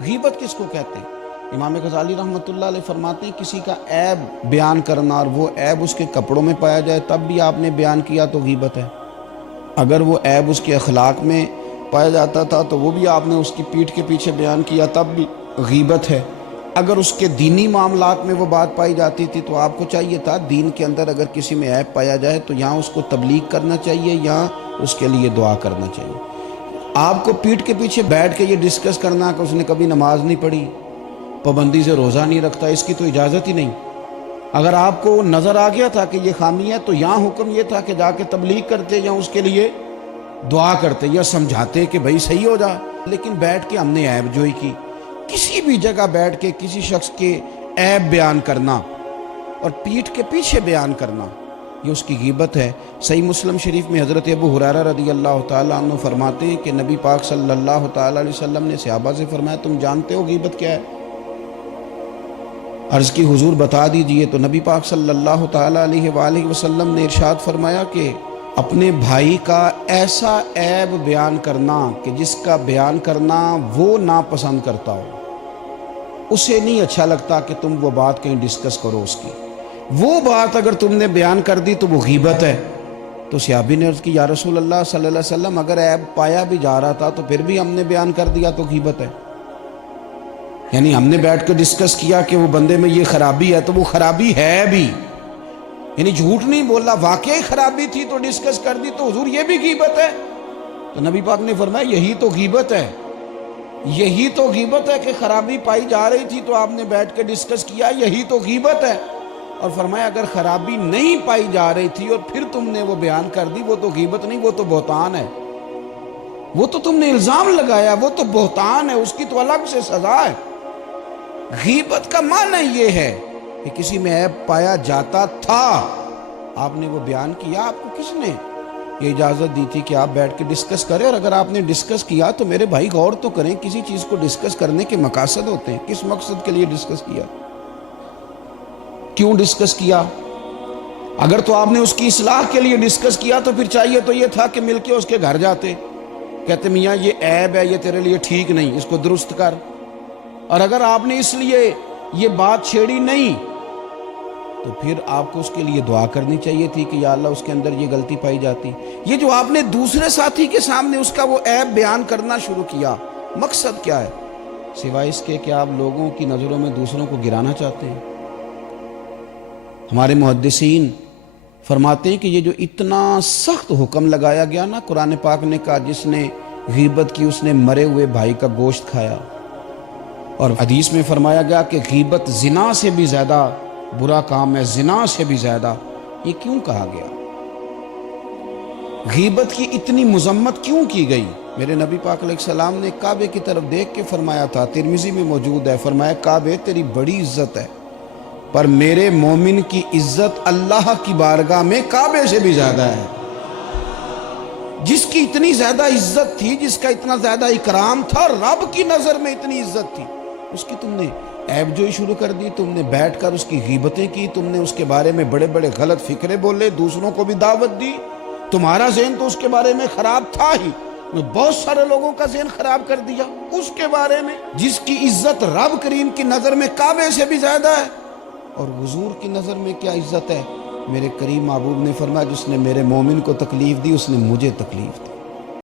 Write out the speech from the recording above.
غیبت کس کو کہتے ہیں؟ امام غزالی رحمۃ اللہ علیہ فرماتے ہیں کسی کا عیب بیان کرنا اور وہ عیب اس کے کپڑوں میں پایا جائے تب بھی آپ نے بیان کیا تو غیبت ہے۔ اگر وہ عیب اس کے اخلاق میں پایا جاتا تھا تو وہ بھی آپ نے اس کی پیٹھ کے پیچھے بیان کیا تب بھی غیبت ہے۔ اگر اس کے دینی معاملات میں وہ بات پائی جاتی تھی تو آپ کو چاہیے تھا دین کے اندر اگر کسی میں عیب پایا جائے تو یہاں اس کو تبلیغ کرنا چاہیے یا اس کے لیے دعا کرنا چاہیے۔ آپ کو پیٹھ کے پیچھے بیٹھ کے یہ ڈسکس کرنا کہ اس نے کبھی نماز نہیں پڑھی، پابندی سے روزہ نہیں رکھتا، اس کی تو اجازت ہی نہیں۔ اگر آپ کو نظر آ گیا تھا کہ یہ خامی ہے تو یہاں حکم یہ تھا کہ جا کے تبلیغ کرتے یا اس کے لیے دعا کرتے یا سمجھاتے کہ بھائی صحیح ہو جا۔ لیکن بیٹھ کے ہم نے عیب جوئی کی، کسی بھی جگہ بیٹھ کے کسی شخص کے عیب بیان کرنا اور پیٹھ کے پیچھے بیان کرنا یہ اس کی غیبت ہے۔ صحیح مسلم شریف میں حضرت ابو ہریرہ رضی اللہ تعالیٰ عنہ فرماتے ہیں کہ نبی پاک صلی اللہ تعالیٰ علیہ وسلم نے صحابہ سے فرمایا تم جانتے ہو غیبت کیا ہے؟ عرض کی حضور بتا دیجئے، تو نبی پاک صلی اللہ تعالیٰ علیہ وآلہ وسلم نے ارشاد فرمایا کہ اپنے بھائی کا ایسا عیب بیان کرنا کہ جس کا بیان کرنا وہ ناپسند کرتا ہو، اسے نہیں اچھا لگتا کہ تم وہ بات کہیں ڈسکس کرو اس کی، وہ بات اگر تم نے بیان کر دی تو وہ غیبت ہے۔ تو صحابی نے عرض کی یا رسول اللہ صلی اللہ علیہ وسلم اگر عیب پایا بھی جا رہا تھا تو پھر بھی ہم نے بیان کر دیا تو غیبت ہے؟ یعنی ہم نے بیٹھ کے ڈسکس کیا کہ وہ بندے میں یہ خرابی ہے تو وہ خرابی ہے بھی، یعنی جھوٹ نہیں بولا، واقعی خرابی تھی تو ڈسکس کر دی تو حضور یہ بھی غیبت ہے؟ تو نبی پاک نے فرمایا یہی تو غیبت ہے، یہی تو غیبت ہے کہ خرابی پائی جا رہی تھی تو آپ نے بیٹھ کے ڈسکس کیا، یہی تو غیبت ہے۔ اور فرمایا اگر خرابی نہیں پائی جا رہی تھی اور پھر تم نے وہ بیان کر دی وہ تو غیبت نہیں، وہ تو بہتان ہے، وہ تو تم نے الزام لگایا، وہ تو بہتان ہے، اس کی تو الگ سے سزا ہے۔ غیبت کا معنی یہ ہے کہ کسی میں عیب پایا جاتا تھا، آپ نے وہ بیان کیا، آپ کو کس نے یہ اجازت دی تھی کہ آپ بیٹھ کے ڈسکس کریں؟ اور اگر آپ نے ڈسکس کیا تو میرے بھائی غور تو کریں، کسی چیز کو ڈسکس کرنے کے مقاصد ہوتے ہیں، کس مقصد کے لیے ڈسکس کیا، کیوں ڈسکس کیا؟ اگر تو آپ نے اس کی اصلاح کے لیے ڈسکس کیا تو پھر چاہیے تو یہ تھا کہ مل کے اس کے گھر جاتے، کہتے میاں یہ عیب ہے، یہ تیرے لیے ٹھیک نہیں، اس کو درست کر۔ اور اگر آپ نے اس لیے یہ بات چھیڑی نہیں تو پھر آپ کو اس کے لیے دعا کرنی چاہیے تھی کہ یا اللہ اس کے اندر یہ غلطی پائی جاتی۔ یہ جو آپ نے دوسرے ساتھی کے سامنے اس کا وہ عیب بیان کرنا شروع کیا، مقصد کیا ہے سوائے اس کے کہ آپ لوگوں کی نظروں میں دوسروں کو گرانا چاہتے ہیں؟ ہمارے محدثین فرماتے ہیں کہ یہ جو اتنا سخت حکم لگایا گیا نا، قرآن پاک نے کہا جس نے غیبت کی اس نے مرے ہوئے بھائی کا گوشت کھایا، اور حدیث میں فرمایا گیا کہ غیبت زنا سے بھی زیادہ برا کام ہے، زنا سے بھی زیادہ۔ یہ کیوں کہا گیا؟ غیبت کی اتنی مذمت کیوں کی گئی؟ میرے نبی پاک علیہ السلام نے کعبے کی طرف دیکھ کے فرمایا تھا، ترمذی میں موجود ہے، فرمایا کعبے تیری بڑی عزت ہے پر میرے مومن کی عزت اللہ کی بارگاہ میں کعبے سے بھی زیادہ ہے۔ جس کی اتنی زیادہ عزت تھی، جس کا اتنا زیادہ اکرام تھا، رب کی نظر میں اتنی عزت تھی، اس کی تم نے عیب جوئی شروع کر دی، تم نے بیٹھ کر اس کی غیبتیں کی، تم نے اس کے بارے میں بڑے بڑے غلط فکرے بولے، دوسروں کو بھی دعوت دی۔ تمہارا ذہن تو اس کے بارے میں خراب تھا ہی، بہت سارے لوگوں کا ذہن خراب کر دیا اس کے بارے میں، جس کی عزت رب کریم کی نظر میں کعبے سے بھی زیادہ ہے۔ اور حضور کی نظر میں کیا عزت ہے؟ میرے کریم محبوب نے فرمایا جس نے میرے مومن کو تکلیف دی اس نے مجھے تکلیف دی۔